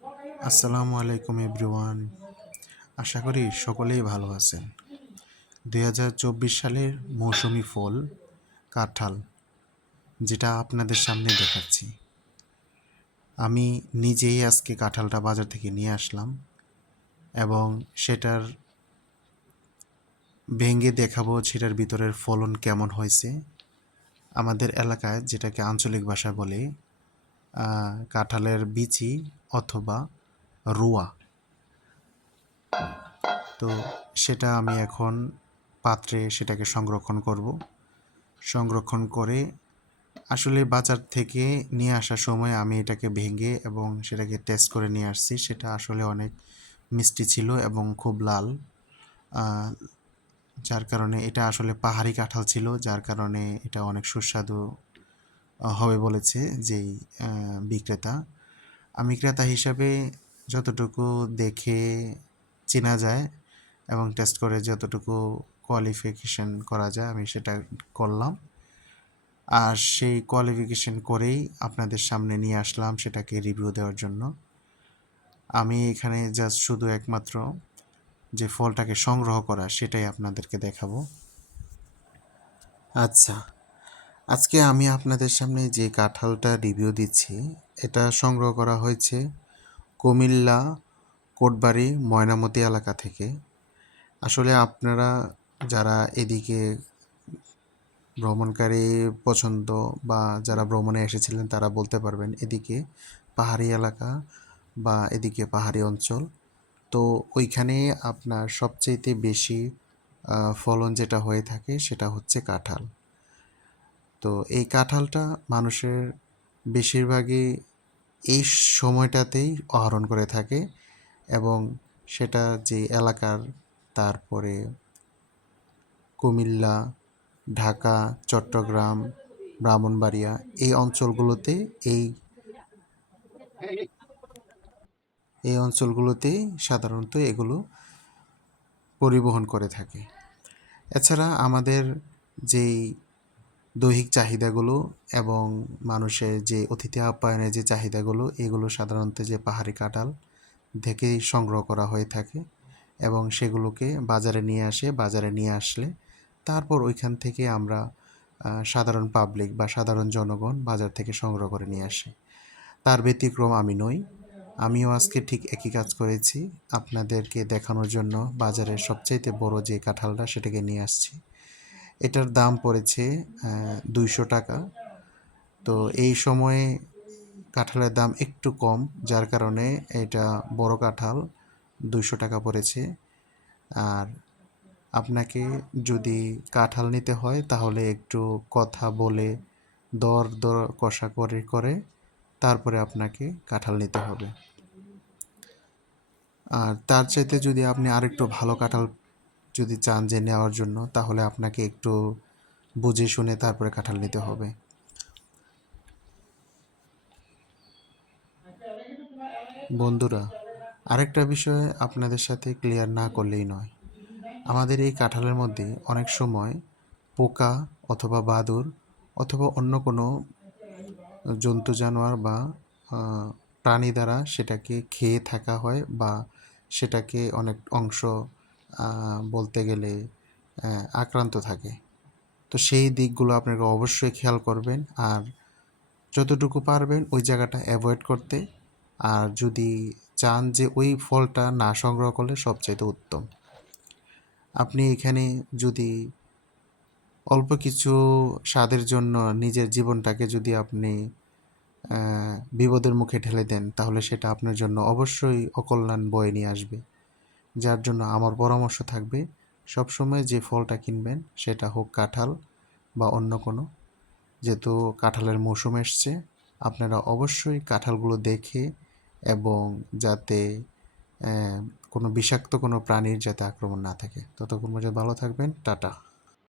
আসসালামু আলাইকুম এভরিওয়ান। আশা করি সকলেই ভালো আছেন। 2024 সালের মৌসুমি ফল কাঁঠাল, যেটা আপনাদের সামনে দেখাচ্ছি। আমি নিজেই আজকে কাঁঠালটা বাজার থেকে নিয়ে আসলাম এবং সেটার ভেঙে দেখাবো সেটার ভিতরের ফলন কেমন হয়েছে। আমাদের এলাকায় যেটাকে আঞ্চলিক ভাষা বলে কাঁঠালের বিচি অথবা রুয়া। তো সেটা আমি এখন পাত্রে সেটাকে সংরক্ষণ করব। সংরক্ষণ করে আসলে বাজার থেকে নিয়ে আসার সময় আমি এটাকে ভেঙে এবং সেটাকে টেস্ট করে নিয়ে আসছি। সেটা আসলে অনেক মিষ্টি ছিল এবং খুব লাল, যার কারণে এটা আসলে পাহাড়ি কাঁঠাল ছিল, যার কারণে এটা অনেক সুস্বাদু হবে বলেছে যেই বিক্রেতা। আমি ক্রেতা হিসাবে যতটুকু দেখে চেনা যায় এবং টেস্ট করে যতটুকু কোয়ালিফিকেশন করা যায় আমি সেটা করলাম। আর সেই কোয়ালিফিকেশন করেই আপনাদের সামনে নিয়ে আসলাম সেটাকে রিভিউ দেওয়ার জন্য। আমি এখানে জাস্ট শুধু একমাত্র যে ফলটাকে সংগ্রহ করা সেটাই আপনাদেরকে দেখাবো। আচ্ছা, আজকে আমি আপনাদের সামনে যে কাঁঠালটা রিভিউ দিচ্ছি এটা সংগ্রহ করা হয়েছে কুমিল্লা কোটবাড়ি ময়নামতি এলাকা থেকে। আসলে আপনারা যারা এদিকে ভ্রমণকারী পছন্দ বা যারা ভ্রমণে এসেছিলেন তারা বলতে পারবেন এদিকে পাহাড়ি এলাকা বা এদিকে পাহাড়ি অঞ্চল। তো ওইখানে আপনার সবচাইতে বেশি ফলন যেটা হয়ে থাকে সেটা হচ্ছে কাঁঠাল। তো এই কাঁঠালটা মানুষের বেশিরভাগই এই সময়টাতেই আহরণ করে থাকে এবং সেটা যে এলাকার, তারপরে কুমিল্লা, ঢাকা, চট্টগ্রাম, ব্রাহ্মণবাড়িয়া এই অঞ্চলগুলোতে এই এই অঞ্চলগুলোতেই সাধারণত এগুলো পরিবহন করে থাকে। এছাড়া আমাদের যেই দৈহিক চাহিদাগুলো এবং মানুষের যে অতিথি আপ্যায়নের যে চাহিদাগুলো, এগুলো সাধারণত যে পাহাড়ি কাঁঠাল থেকেই সংগ্রহ করা হয়ে থাকে এবং সেগুলোকে বাজারে নিয়ে আসে। বাজারে নিয়ে আসলে তারপর ওইখান থেকে আমরা সাধারণ পাবলিক বা সাধারণ জনগণ বাজার থেকে সংগ্রহ করে নিয়ে আসে। তার ব্যতিক্রম আমি নই। আমিও আজকে ঠিক একই কাজ করেছি, আপনাদেরকে দেখানোর জন্য বাজারের সবচাইতে বড় যে কাঁঠালটা সেটাকে নিয়ে আসছি। এটার দাম পড়েছে 200 টাকা। তো এই সময়ে কাঁঠালের দাম একটু কম, যার কারণে এটা বড় কাঁঠাল 200 টাকা পড়েছে। আর আপনাকে যদি কাঁঠাল নিতে হয় তাহলে একটু কথা বলে দর কষাকষি করে তারপরে আপনাকে কাঁঠাল নিতে হবে। আর তার চাইতে যদি আপনি আরেকটু ভালো কাঁঠাল যদি চান যে নেওয়ার জন্য, তাহলে আপনাকে একটু বুঝে শুনে তারপরে কাঁঠাল নিতে হবে। বন্ধুরা, আরেকটা বিষয় আপনাদের সাথে ক্লিয়ার না করলেই নয়। আমাদের এই কাঁঠালের মধ্যে অনেক সময় পোকা অথবা বাদুড় অথবা অন্য কোনো জন্তু জানোয়ার বা প্রাণী দ্বারা সেটাকে খেয়ে থাকা হয় বা সেটাকে অনেক অংশ বলতে গেলে আক্রান্ত থাকে। তো সেই দিকগুলো আপনাকে অবশ্যই খেয়াল করবেন আর যতটুকু পারবেন ওই জায়গাটা অ্যাভয়েড করতে। আর যদি চান যে ওই ফলটা না সংগ্রহ করলে সবচাইতে উত্তম। আপনি এখানে যদি অল্প কিছু স্বাদের জন্য নিজের জীবনটাকে যদি আপনি বিপদের মুখে ঠেলে দেন, তাহলে সেটা আপনার জন্য অবশ্যই অকল্যাণ বয়ে নিয়ে আসবে। যার জন্য আমার পরামর্শ থাকবে সবসময় যে ফলটা কিনবেন সেটা হোক কাঁঠাল বা অন্য কোনো, যেহেতু কাঁঠালের মৌসুম এসছে, আপনারা অবশ্যই কাঁঠালগুলো দেখে এবং যাতে কোনো বিষাক্ত কোনো প্রাণীর যাতে আক্রমণ না থাকে। ততক্ষণ পর্যন্ত ভালো থাকবেন। টাটা।